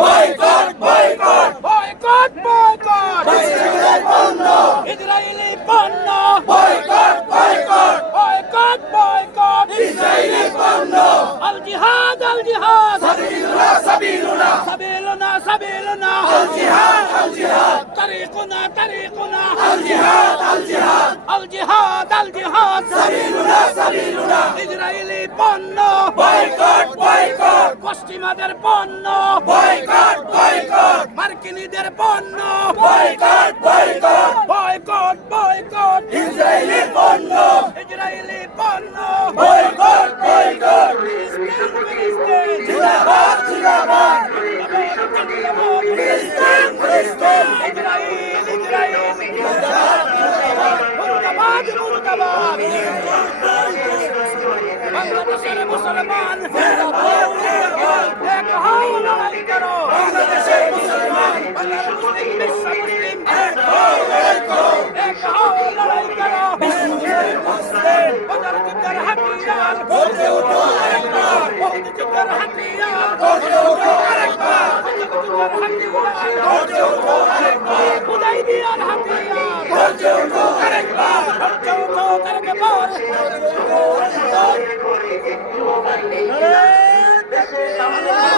Boykot! Boykot! Boykot! Boykot! ইসরায়েলের পণ্য! Israeli পণ্য! Boykot! Boykot! Boykot! Boykot! Israeli পণ্য! আল জিহাদ! আল জিহাদ! সাবিলুনা! সাবিলুনা! সাবিলুনা! সাবিলুনা! আল জিহাদ! আল জিহাদ! তারিকুনা! তারিকুনা! আল জিহাদ! আল জিহাদ আল জিহাদ। সাবিলুনা সাবিলুনা। ইসরায়েলি পণ্য। Boycott boycott. পশ্চিমাদের পণ্য। Boycott boycott. মার্কিনীদের পণ্য। Boycott boycott. Boycott boycott. Israeli পণ্য। ইসরায়েলি পণ্য। Boycott boycott. ফিলিস্তিন ফিলিস্তিন মুর্দাবাদ বাংলাদেশের মুসলমান। এক হও লড়াই করো। বাংলাদেশের মুসলমান। মুসলিম বিশ্ব মুসলিম। এক হও লড়াই করো। এক হও লড়াই করো। মুসলিম মুসলিম। বদর যুদ্ধের হাতিয়ার গর্জে ওঠো আরেকবার। বহুত যুদ্ধের হাতিয়ার গর্জে ওঠো আরেকবার। গর্জে ওঠো আরেকবার। হুদাইবিয়ার হাতিয়ার গর্জে ওঠো আরেকবার গর্জে ওঠো করকে পর আরেকবার